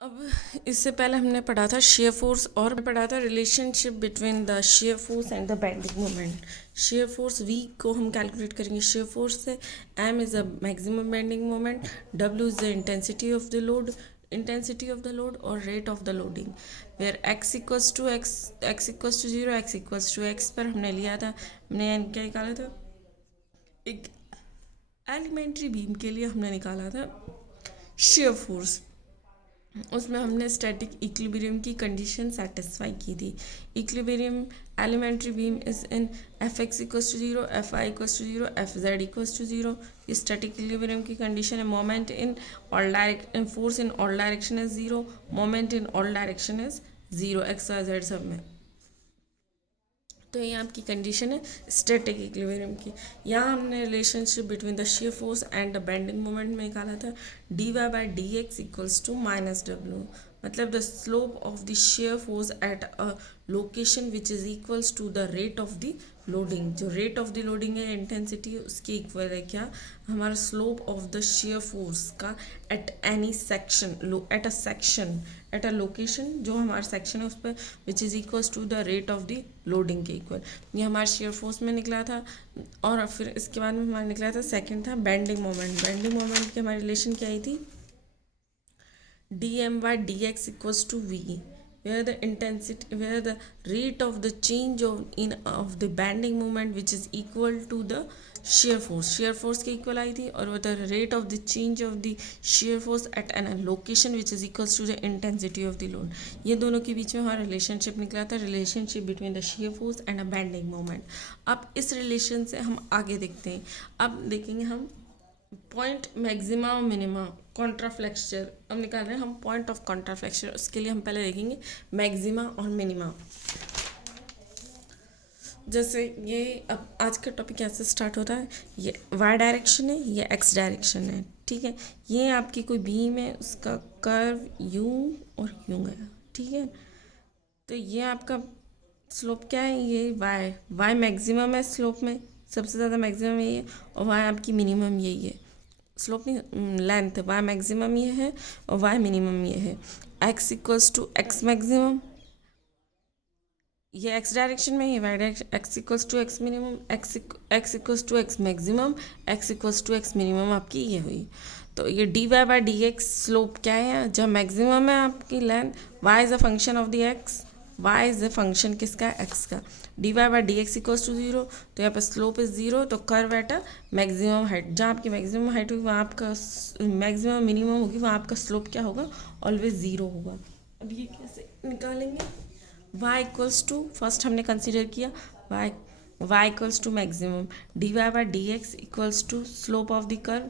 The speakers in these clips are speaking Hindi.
अब इससे पहले हमने पढ़ा था शेयर फोर्स और पढ़ा था relationship between the shear force and the bending moment. Shear force V को हम कैलकुलेट करेंगे शेयर फोर्स से। M is a maximum bending moment, W is the intensity of the load और rate of the loading. Where X equals to zero, X equals to X पर हमने लिया था, हमने क्या निकाला था, एक एलिमेंट्री बीम के लिए हमने निकाला था शेयर फोर्स। उसमें हमने स्टैटिक इक्विलिब्रियम की कंडीशन सेटिस्फाई की थी। Equilibrium elementary beam is in F X equals to zero, F Y equals to zero, F Z equals to zero. ये स्टैटिक इक्विलिब्रियम की कंडीशन है। Moment in all direction, force in all direction is zero, moment in all direction is zero, X Y Z सब में। तो ये आपकी कंडीशन है स्टैटिक इक्विलिब्रियम की। यहाँ हमने relationship between the shear force and the bending moment में निकाला था, D Y by D X equals to minus W. मतलब the slope of the shear force at a location which is equals to the rate of the loading. जो रेट ऑफ द लोडिंग है, इंटेंसिटी उसके इक्वल है क्या, हमारा slope of the shear force का at any section, at a section, at a location जो हमारा सेक्शन है उस पर, which is equals to the rate of the loading के इक्वल। ये हमारे शेयर फोर्स में निकला था। और फिर इसके बाद में हमारा निकला था सेकंड था बेंडिंग मोमेंट। बेंडिंग मोमेंट की हमारी रिलेशन क्या आई थी, D M by D X equals to V, where the intensity, where the rate of the change of the bending moment which is equal to the shear force के equal आई थी, और the rate of the change of the shear force at an location which is equals to the intensity of the load। ये दोनों के बीच में हमारा रिलेशनशिप निकला था, relationship between the shear force and a bending moment. अब इस रिलेशन से हम आगे देखते हैं। अब देखेंगे हम पॉइंट मैक्सिमा और मिनिमा कॉन्ट्राफ्लेक्चर। अब निकाल रहे हैं हम पॉइंट ऑफ कॉन्ट्राफ्लेक्चर। उसके लिए हम पहले देखेंगे मैक्सिमा और मिनिमा। जैसे ये अब आज का टॉपिक कैसे स्टार्ट होता है, ये वाई डायरेक्शन है, ये एक्स डायरेक्शन है, ठीक है। ये आपकी कोई बीम है, उसका कर्व यूं और यूं गया, ठीक है। तो ये आपका स्लोप क्या है, ये वाई मैक्सिमम है स्लोप में, सबसे ज़्यादा मैक्सिमम यही है, और वाई आपकी मिनिमम यही है। स्लोप नहीं, लेंथ, वाई मैक्सिमम ये है और वाई मिनिमम ये है। X equals to X maximum, ये एक्स डायरेक्शन में, ये Y direction. X equals to X minimum, X equals to X maximum, X equals to X minimum आपकी ये हुई। तो ये D Y by D X slope क्या है, जब मैक्सिमम है आपकी length, Y is a function of the X, Y is a function किसका, एक्स का। D Y by D X equals to zero, तो यहाँ पर स्लोप इज जीरो, तो curve at a maximum height, जहाँ आपकी मैक्सिमम हाइट होगी वहाँ आपका मैक्सिमम मिनिमम होगी, वहाँ आपका स्लोप क्या होगा, ऑलवेज ज़ीरो होगा। अब ये कैसे निकालेंगे, y इक्वल्स टू, फर्स्ट हमने कंसिडर किया y equals to maximum, D Y by D X equals to slope of the curve,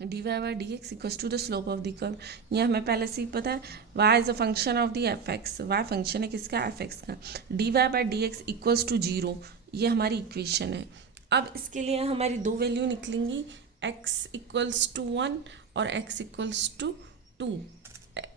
D Y by D X equals to the slope of the curve. ये हमें पहले से ही पता है, y is a function of the F X, Y function है किसका, एफ एक्स का। D Y by D X equals to zero, ये हमारी इक्वेशन है। अब इसके लिए हमारी दो वैल्यू निकलेंगी, x इक्वल्स टू वन और x equals to two,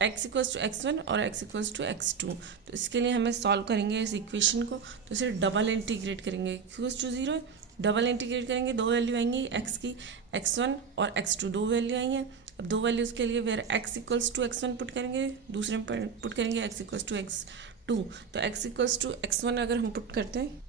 x equals to X one और x equals to X two. तो इसके लिए हमें सॉल्व करेंगे इस इक्वेशन को, तो इसे डबल इंटीग्रेट करेंगे, equals to zero, double integrate करेंगे, दो वैल्यू आएंगी x की, x1 और x2 दो वैल्यू आई हैं। अब दो वैल्यूज़ के लिए where x equals to X one put करेंगे, दूसरे में पुट करेंगे x equals to X two. तो x equals to X one अगर हम पुट करते हैं,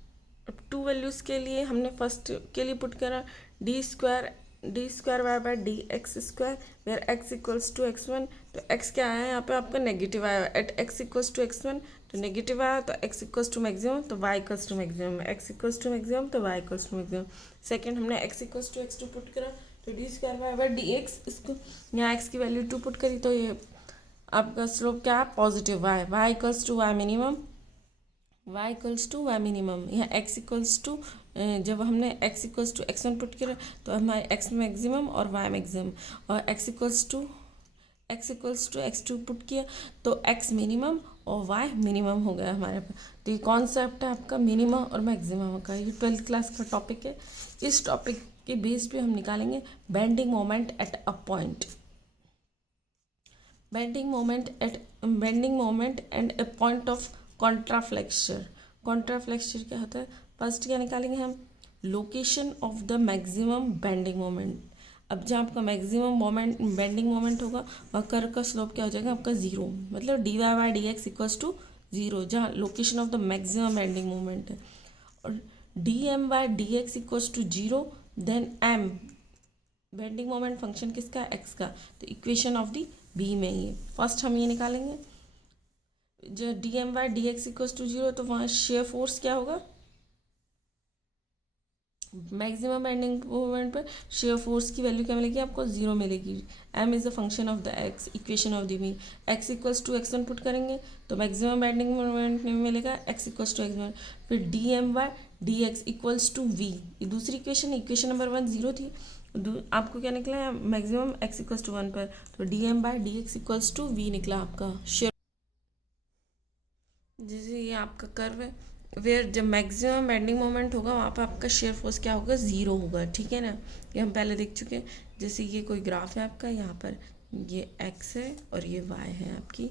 अब टू वैल्यूज़ के लिए हमने फर्स्ट के लिए पुट करा D square Y by D X square, where X equals to X one. तो एक्स क्या आया यहाँ पे आपका नेगेटिव आया, at X equals to X one तो नेगेटिव आया, तो एक्स इक्वल्स टू मैक्सिमम तो Y equals to maximum, X equals to maximum तो Y equals to maximum. Second हमने X equals to X two put करा, तो D square Y by D x, इसको यहाँ एक्स की वैल्यू टू पुट करी, तो ये आपका स्लोप क्या है, positive Y equals to Y minimum, y equals to Y minimum. यहाँ x इक्वल्स टू, जब हमने x equals to X one put किया तो हमारे x मैक्सिमम और y मैक्सिमम, और x equals to X two put किया तो x मिनिमम और y मिनिमम हो गया हमारे पास। तो ये कॉन्सेप्ट है आपका मिनिमम और मैक्सिमम का, ये 12th क्लास का टॉपिक है। इस टॉपिक के बेस पे हम निकालेंगे bending moment at a point, bending moment and A point of contraflexure. Contraflexure क्या होता है, फर्स्ट क्या निकालेंगे हम, location of the maximum bending moment. अब जहाँ आपका मैक्सिमम मोमेंट बेंडिंग मोमेंट होगा वहाँ कर्व का स्लोप क्या हो जाएगा आपका ज़ीरो, मतलब D Y by D X equals to zero, जहाँ location of the maximum bending moment है। और D M by D X equals to zero, then M bending moment function किसका, एक्स का। तो इक्वेशन ऑफ द बीम है ये। फर्स्ट हम ये निकालेंगे, जो D M by D X equals to zero, तो वहाँ शेयर फोर्स क्या होगा, मैक्सिमम बेंडिंग मोमेंट पर शेयर फोर्स की वैल्यू क्या मिलेगी आपको, जीरो मिलेगी। M is the function of the X, equation of the beam. X equals to X one put करेंगे तो मैक्सिमम बेंडिंग मोमेंट में मिलेगा X equals to X one. फिर D M by D X equals to V, ये दूसरी equation, equation number one zero थी, आपको क्या निकला है maximum X equals to one पर, तो D M by D X equals to V निकला आपका शेयर। जैसे ये आपका कर्व है, वेयर जब मैक्सिमम बेंडिंग मोमेंट होगा वहाँ पर आपका शेयर फोर्स क्या होगा, ज़ीरो होगा, ठीक है ना। ये हम पहले देख चुके हैं। जैसे ये कोई ग्राफ है आपका, यहाँ पर ये एक्स है और ये वाई है आपकी,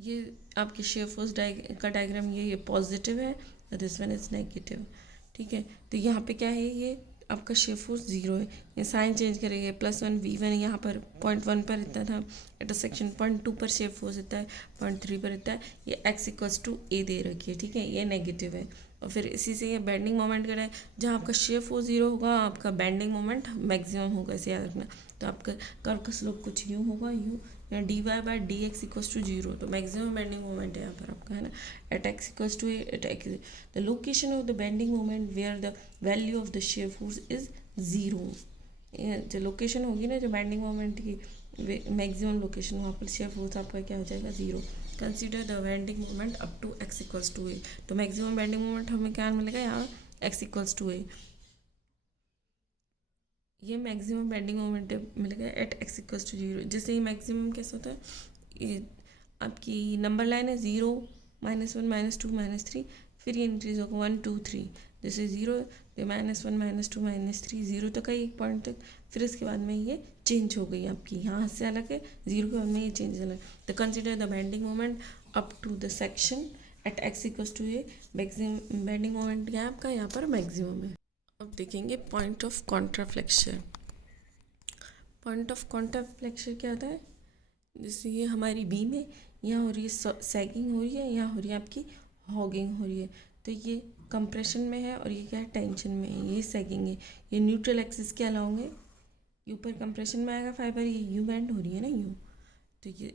ये आपकी शेयर फोर्स का डायग्राम, ये पॉजिटिव है और दिस वन इज नेगेटिव, ठीक है। तो यहाँ पे क्या है, ये आपका शेयर फोर्स जीरो है। ये साइन चेंज करेंगे, प्लस वन वी वन, यहाँ पर पॉइंट वन पर इतना था इंटरसेक्शन, पॉइंट टू पर शेयर फोर्स इतना है, पॉइंट थ्री पर इतना है, ये एक्स इक्वल्स टू ए दे रखी है, ठीक है, ये नेगेटिव है। और फिर इसी से ये बेंडिंग मोमेंट का है, जहाँ आपका शेयर फोर्स जीरो होगा आपका बेंडिंग मोमेंट मैक्सिमम होगा, इसे याद रखना। तो आपका कर्व का स्लोप कुछ यूँ होगा, यूँ, या D Y by D X equals to zero, तो मैक्सिमम बेंडिंग मोमेंट है यहाँ पर आपका, है ना। At X equals to at X, the location of the bending moment where the value of the shear force is zero. जो लोकेशन होगी ना, जो बेंडिंग मोमेंट की मैक्सिमम लोकेशन, वहाँ पर शेयर फोर्स आपका क्या हो जाएगा, zero. Consider the bending moment up to X equals to ए, तो मैक्सिमम बेंडिंग मोमेंट हमें क्या मिलेगा यहाँ, एक्स इक्वल्स टू ए, ये मैक्सिमम बेंडिंग मोमेंट मिलेगा at X equals to zero. जैसे ये मैक्सिमम कैसे होता है, ये आपकी नंबर लाइन है, zero minus one minus two minus three, फिर ये इंक्रीज होगा वन टू थ्री, जैसे ज़ीरो तो minus one minus two minus three, zero तक का एक पॉइंट तक, फिर इसके बाद में ये चेंज हो गई आपकी, यहाँ से अलग है, ज़ीरो के बाद में ये चेंज अलग। तो consider the bending moment up to the section at X equals to A, maximum bending moment क्या है आपका, यहाँ पर मैक्सिमम है। अब देखेंगे point of contraflexion. Point of contraflexion क्या होता है, जैसे ये हमारी बीम है, यहाँ हो रही है सैगिंग हो रही है, यहाँ हो रही है आपकी हॉगिंग हो रही है, तो ये कंप्रेशन में है और ये क्या है, टेंशन में है, ये सैगिंग है। ये न्यूट्रल एक्सिस के अलाउ होंगे, ये ऊपर कंप्रेशन में आएगा फाइबर, ये यू बैंड हो रही है ना यू, तो ये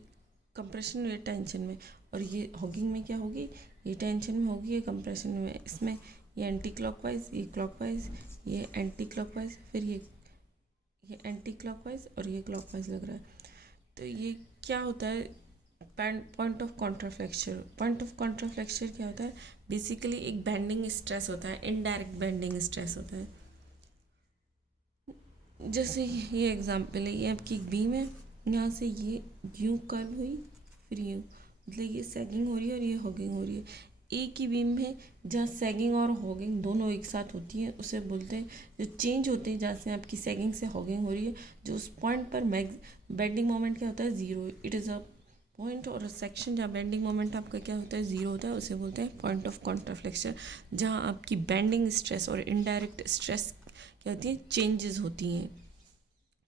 कंप्रेशन में, टेंशन में, और ये हॉगिंग में क्या होगी, ये टेंशन में होगी, ये कंप्रेशन में। इसमें ये एंटी क्लॉकवाइज, ये क्लॉकवाइज, ये एंटी क्लॉकवाइज, फिर ये एंटी क्लॉकवाइज और ये क्लॉकवाइज लग रहा है। तो ये क्या होता है, point of contraflexure. Point of contraflexure क्या होता है, बेसिकली एक बेंडिंग स्ट्रेस होता है, इनडायरेक्ट बेंडिंग स्ट्रेस होता है। जैसे ये एग्जांपल है, ये आपकी एक बीम है, यहाँ से ये यूँ कर्व हुई, फिर यूँ, मतलब ये सैगिंग हो रही है और ये हॉगिंग हो रही है। एक ही बीम है जहाँ सैगिंग और हॉगिंग दोनों एक साथ होती हैं, उसे बोलते हैं, जो चेंज होते हैं जहाँ से आपकी सैगिंग से हॉगिंग हो रही है, जो उस पॉइंट पर बेंडिंग मोमेंट क्या होता है, zero. It is a point और सेक्शन जहाँ बेंडिंग मोमेंट आपका क्या होता है, ज़ीरो होता है, उसे बोलते हैं पॉइंट ऑफ कॉन्ट्राफ्लेक्शन। जहाँ आपकी बेंडिंग स्ट्रेस और इनडायरेक्ट स्ट्रेस क्या होती है, चेंजेस होती हैं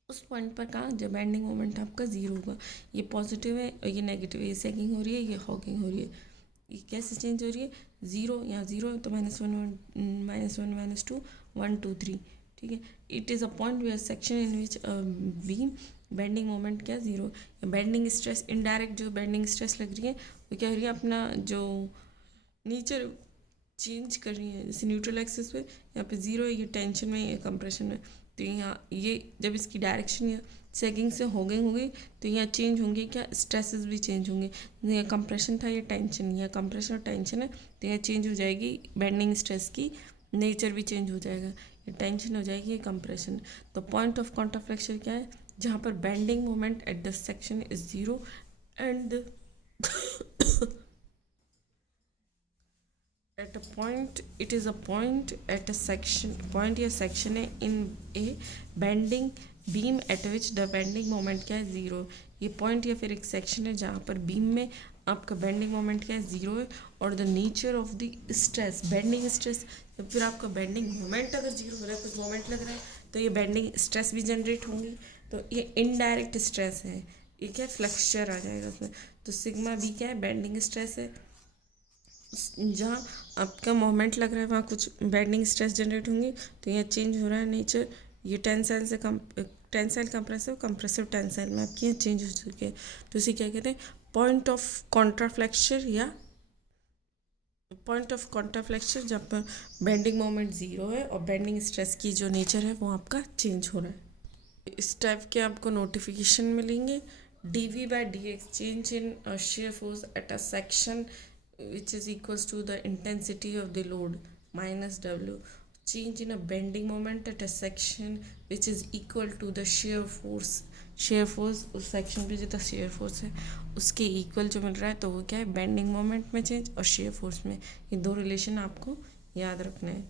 उस पॉइंट पर। कहाँ, जब बेंडिंग मोमेंट आपका ज़ीरो होगा। ये पॉजिटिव है और ये नेगेटिव है, ये सैगिंग हो रही है, ये हॉगिंग हो रही है। ये कैसे चेंज हो रही है, ज़ीरो, यहाँ ज़ीरो है तो minus one minus one minus two one two three, ठीक है। It is a point where section in which beam bending moment क्या, ज़ीरो। बेंडिंग स्ट्रेस, इनडायरेक्ट जो बेंडिंग स्ट्रेस लग रही है वो क्या हो रही है, अपना जो नेचर चेंज कर रही है। जैसे न्यूट्रल एक्सिस पे यहाँ पे ज़ीरो है, ये टेंशन में, ये कंप्रेशन में, तो यहाँ ये जब इसकी डायरेक्शन या सेगिंग से हॉगिंग हो गई तो यहाँ चेंज होंगे क्या, स्ट्रेसेस भी चेंज होंगे। यहाँ कंप्रेशन था, ये टेंशन, यहाँ कंप्रेशन और टेंशन है, तो यहाँ चेंज हो जाएगी बेंडिंग स्ट्रेस की नेचर भी चेंज हो जाएगा, ये टेंशन हो जाएगी, ये कंप्रेशन। तो पॉइंट ऑफ कॉन्ट्राफ्लेक्शन क्या है, जहाँ पर bending moment at the section is zero and at a point, it is a point at a section, point या section है in a bending beam at which the bending moment क्या है, ज़ीरो। ये पॉइंट या फिर एक सेक्शन है जहाँ पर बीम में आपका बेंडिंग मोमेंट क्या है, ज़ीरो है, और the nature of the stress, bending stress, या फिर आपका बेंडिंग मोमेंट अगर जीरो हो रहा है, कुछ मोमेंट लग रहा है तो ये बेंडिंग स्ट्रेस भी जनरेट होंगी। तो ये इनडायरेक्ट स्ट्रेस है, ये क्या फ्लेक्चर आ जाएगा उसमें। तो सिग्मा बी क्या है, बेंडिंग स्ट्रेस है। जहाँ आपका मोमेंट लग रहा है वहाँ कुछ बेंडिंग स्ट्रेस जनरेट होंगी। तो यहाँ चेंज हो रहा है नेचर, ये टेंसाइल से टेंसाइल कंप्रेसिव टेंसाइल में आपकी यहाँ चेंज हो चुकी है। तो इसे क्या कहते हैं, पॉइंट ऑफ कॉन्ट्राफ्लेक्चर या पॉइंट ऑफ कॉन्ट्राफ्लेक्चर, जहाँ पर बेंडिंग मोमेंट ज़ीरो है और बेंडिंग स्ट्रेस की जो नेचर है वो आपका चेंज हो रहा है। इस टाइप के आपको नोटिफिकेशन मिलेंगे। dV/dx change in shear force at a section which is equals to the intensity of the load minus W. Change in a bending moment at a section which is equal to the shear force. Shear force उस सेक्शन पे जितना शेयर फोर्स है उसके इक्वल जो मिल रहा है, तो वो क्या है, बेंडिंग मोमेंट में चेंज और शेयर फोर्स में। ये दो रिलेशन आपको याद रखना है।